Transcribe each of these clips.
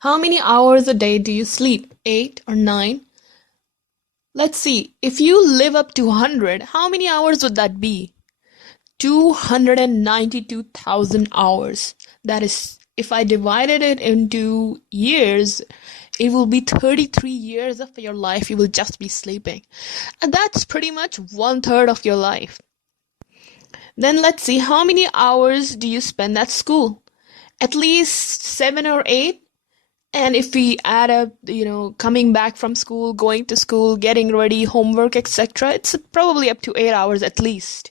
How many hours a day do you sleep? 8 or 9? Let's see. If you live up to 100, how many hours would that be? 292,000 hours. That is, if I divided it into years, it will be 33 years of your life you will just be sleeping. And that's pretty much 1/3 of your life. Then let's see, how many hours do you spend at school? At least 7 or 8? And if we add up, coming back from school, going to school, getting ready, homework, etc., it's probably up to 8 hours at least.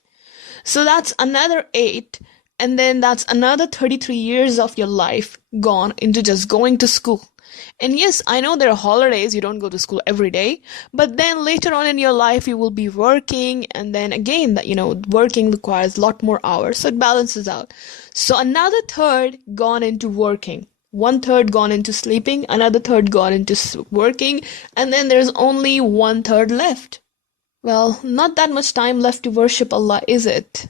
So that's another 8, and then that's another 33 years of your life gone into just going to school. And yes, I know there are holidays, you don't go to school every day, but then later on in your life you will be working, and then again, working requires a lot more hours, so it balances out. So another third gone into working. 1/3 gone into sleeping, another third gone into working, and then there's only 1/3 left. Well, not that much time left to worship Allah, is it?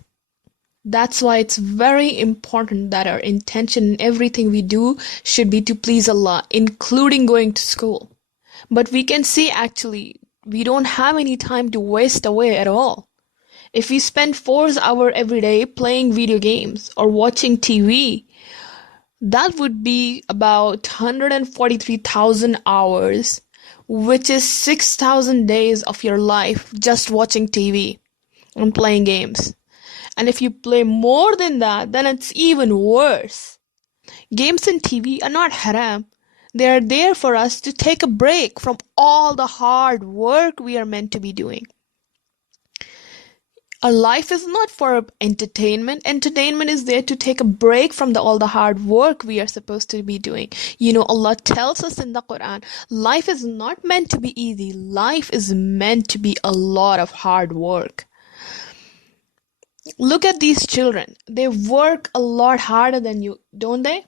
That's why it's very important that our intention in everything we do should be to please Allah, including going to school. But we can see actually, we don't have any time to waste away at all. If we spend 4 hours every day playing video games or watching TV, that would be about 143,000 hours, which is 6,000 days of your life just watching TV and playing games. And if you play more than that, then it's even worse. Games and TV are not haram. They are there for us to take a break from all the hard work we are meant to be doing. Our life is not for entertainment. Entertainment is there to take a break from all the hard work we are supposed to be doing. Allah tells us in the Quran, life is not meant to be easy. Life is meant to be a lot of hard work. Look at these children. They work a lot harder than you, don't they?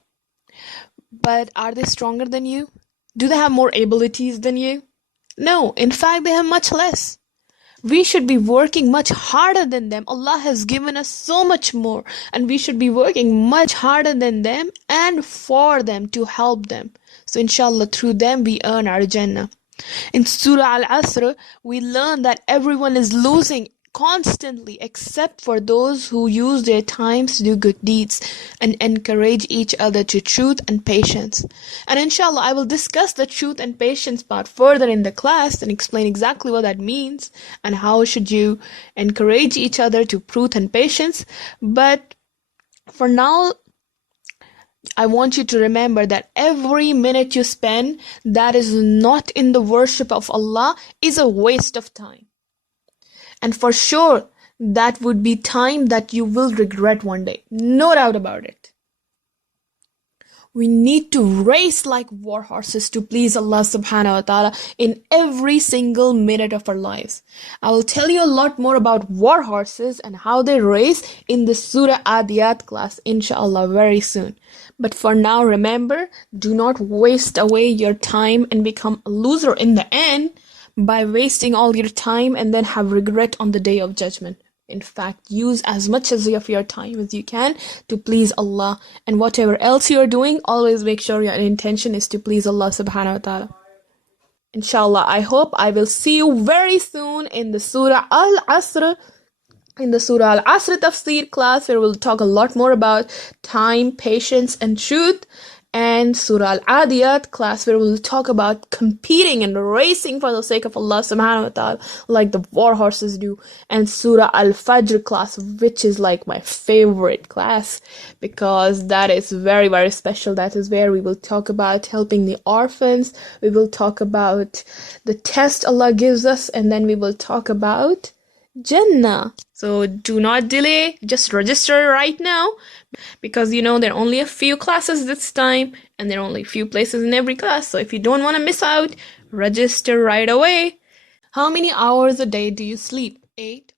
But are they stronger than you? Do they have more abilities than you? No, in fact, they have much less. We should be working much harder than them. Allah has given us so much more, and we should be working much harder than them and for them to help them. So inshallah, through them we earn our Jannah. In Surah Al-Asr, we learn that everyone is losing constantly except for those who use their times to do good deeds and encourage each other to truth and patience. And inshallah, I will discuss the truth and patience part further in the class and explain exactly what that means and how should you encourage each other to truth and patience. But for now, I want you to remember that every minute you spend that is not in the worship of Allah is a waste of time. And for sure, that would be time that you will regret one day. No doubt about it. We need to race like war horses to please Allah subhanahu wa ta'ala in every single minute of our lives. I will tell you a lot more about war horses and how they race in the Surah Adiyat class, inshallah, very soon. But for now, remember, do not waste away your time and become a loser in the end by wasting all your time and then have regret on the day of judgment. In fact, use as much of your time as you can to please Allah, and whatever else you are doing, always make sure your intention is to please Allah subhanahu wa ta'ala. Inshallah, I hope I will see you very soon in the Surah Al-Asr, Tafsir class, where we'll talk a lot more about time, patience, and truth. And Surah Al-Adiyat class, where we'll talk about competing and racing for the sake of Allah subhanahu wa ta'ala, like the war horses do. And Surah Al-Fajr class, which is like my favorite class, because that is very, very special. That is where we will talk about helping the orphans. We will talk about the test Allah gives us, and then we will talk about Jannah. So do not delay, just register right now, because there are only a few classes this time and there are only a few places in every class. So if you don't want to miss out, register right away. How many hours a day do you sleep? 8